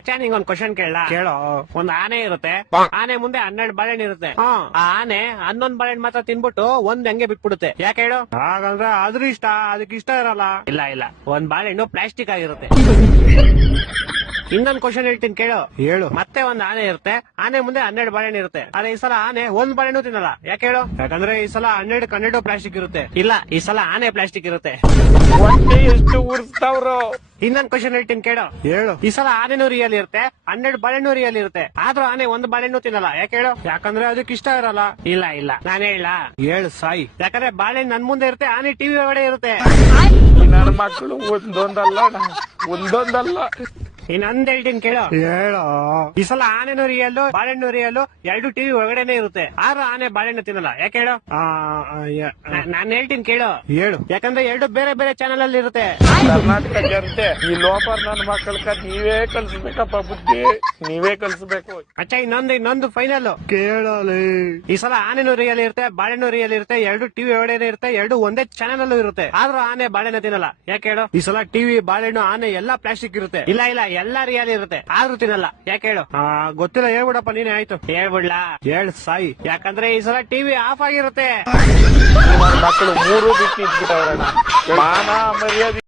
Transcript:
ಮಚ್ಚ ನಿಂಗೊಂದ್ ಕ್ವಶನ್ ಕೇಳ ಕೇಳೋ. ಒಂದ್ ಆನೆ ಇರುತ್ತೆ, ಆನೆ ಮುಂದೆ 12 ಬಾಳೆಹಣ್ಣು ಇರುತ್ತೆ. ಆ ಆನೆ 11 ಬಾಳೆಹಣ್ಣು ಮಾತ್ರ ತಿನ್ಬಿಟ್ಟು ಒಂದ್ ಹಂಗೆ ಬಿಟ್ಬಿಡುತ್ತೆ. ಯಾಕೆ ಹೇಳು? ಹಾಗಂದ್ರೆ ಅದ್ರ ಇಷ್ಟ, ಅದಕ್ಕೆ ಇಷ್ಟ ಇರಲ್ಲ. ಇಲ್ಲ ಇಲ್ಲ, ಒಂದ್ ಬಾಳೆಹಣ್ಣು ಪ್ಲಾಸ್ಟಿಕ್ ಆಗಿರುತ್ತೆ. ಇನ್ನೊಂದ್ ಕ್ವಶನ್ ಹೇಳ್ತೀನಿ ಕೇಳು. ಹೇಳು. ಮತ್ತೆ ಒಂದ್ ಆನೆ ಇರುತ್ತೆ, ಆನೆ ಮುಂದೆ 12 ಬಾಳೆಹಣ್ಣು ಇರುತ್ತೆ. ಆದ್ರೆ ಈ ಸಲ ಆನೆ ಒಂದ್ ಬಾಳೆಹಣ್ಣು ತಿನ್ನಲ್ಲ. ಯಾಕೆ ಹೇಳು? ಯಾಕಂದ್ರೆ ಈ ಸಲ 12 ಪ್ಲಾಸ್ಟಿಕ್ ಇರುತ್ತೆ. ಇಲ್ಲ, ಈ ಸಲ ಆನೆ ಪ್ಲಾಸ್ಟಿಕ್ ಇರುತ್ತೆ. ಹೊಟ್ಟೆ ಎಷ್ಟು ಉರ್ಸ್ತಾವ್ರು. ಇನ್ನೊಂದ್ ಕ್ವಶನ್ ಹೇಳ್ತೀನಿ ಕೇಳು. ಹೇಳು. ಈ ಸಲ ಆನೆನೂ ರಿಯಲ್ ಇರುತ್ತೆ, 12 ಬಾಳೆಹಣ್ಣು ರಿಯಲ್ ಇರುತ್ತೆ. ಆದ್ರೂ ಆನೆ ಒಂದ್ ಬಾಳೆಹಣ್ಣು ತಿನ್ನಲ್ಲ. ಯಾಕೆ ಹೇಳು? ಯಾಕಂದ್ರೆ ಅದಕ್ಕೆ ಇಷ್ಟ ಇರಲ್ಲ. ಇಲ್ಲ ಇಲ್ಲ, ನಾನೇ ಹೇಳ. ಹೇಳು ಸಾಯಿ. ಯಾಕಂದ್ರೆ ಬಾಳೆಹಣ್ಣು ನನ್ ಮುಂದೆ ಇರುತ್ತೆ, ಆನೆ ಟಿವಿ ಒಳಗಡೆ ಇರುತ್ತೆ. ನನ್ನ ಮಕ್ಕಳು ಒಂದೊಂದಲ್ಲ. ಇನ್ನೊಂದ್ ಹೇಳ್ತೀನಿ ಕೇಳು. ಹೇಳೋ. ಈ ಸಲ ಆನೆನೂ ರಿಯಲ್, ಬಾಳೆಹಣ್ಣು ರಿಯಲ್, 2 ಟಿವಿ ಒಳಗಡೆನೆ ಇರುತ್ತೆ. ಆದ್ರೂ ಆನೆ ಬಾಳೆಹಣ್ಣು ತಿನ್ನಲ್ಲ. ಯಾಕೆ ಹೇಳು? ನಾನ್ ಹೇಳ್ತೀನಿ ಕೇಳು. ಹೇಳು. ಯಾಕಂದ್ರೆ 2 ಬೇರೆ ಬೇರೆ ಚಾನಲ್ ಅಲ್ಲಿ ಇರುತ್ತೆ. ಕರ್ನಾಟಕ ಜನತೆ ಈ ಲೋಪರ್ ನನ್ನ ಮಕ್ಕಳಕ್ಕ ನೀವೇ ಕಲ್ಸ್ಬೇಕಪ್ಪ ಬುದ್ಧಿ, ನೀವೇ ಕಲ್ಸ್ಬೇಕು. ಅಚ್ಚ ಇನ್ನೊಂದು ಫೈನಲ್ ಕೇಳಲಿ. ಈ ಸಲ ಆನೆನೂ ರಿಯಲ್ ಇರುತ್ತೆ, ಬಾಳೆಹಣ್ಣು ರಿಯಲ್ ಇರುತ್ತೆ, 2 ಟಿವಿ ಒಳಗಡೆ ಇರುತ್ತೆ, 2 ಒಂದೇ ಚಾನಲ್ ಅಲ್ಲೂ ಇರುತ್ತೆ. ಆದ್ರೂ ಆನೆ ಬಾಳೆಹಣ್ಣು ತಿನ್ನಲ್ಲ. ಯಾಕೆ ಹೇಳು? ಈ ಸಲ ಟಿವಿ, ಬಾಳೆಹಣ್ಣು, ಆನೆ ಎಲ್ಲಾ ಪ್ಲಾಸ್ಟಿಕ್ ಇರುತ್ತೆ. ಇಲ್ಲ ಇಲ್ಲ, ಎಲ್ಲಾ ರಿಯಲ್ ಇರುತ್ತೆ, ಆದ್ರೂ ತಿನ್ನಲ್ಲ. ಯಾಕೆ ಹೇಳು? ಗೊತ್ತಿಲ್ಲ, ಹೇಳ್ಬಿಡಪ್ಪ ನೀನೆ. ಆಯ್ತು ಹೇಳ್ಬಿಡ್ಲಾ? ಹೇಳ್ ಸಾಯಿ. ಯಾಕಂದ್ರೆ ಈ ಸಲ ಟಿವಿ ಆಫ್ ಆಗಿರುತ್ತೆ. ನನ್ನ ಮಕ್ಕಳು 3 ಬಿಟ್ಟು ನಿಂತ್ಬಿಟ್ಟವ್ರಣ್ಣ. ಮಾನ ಮರ್ಯಾದೆ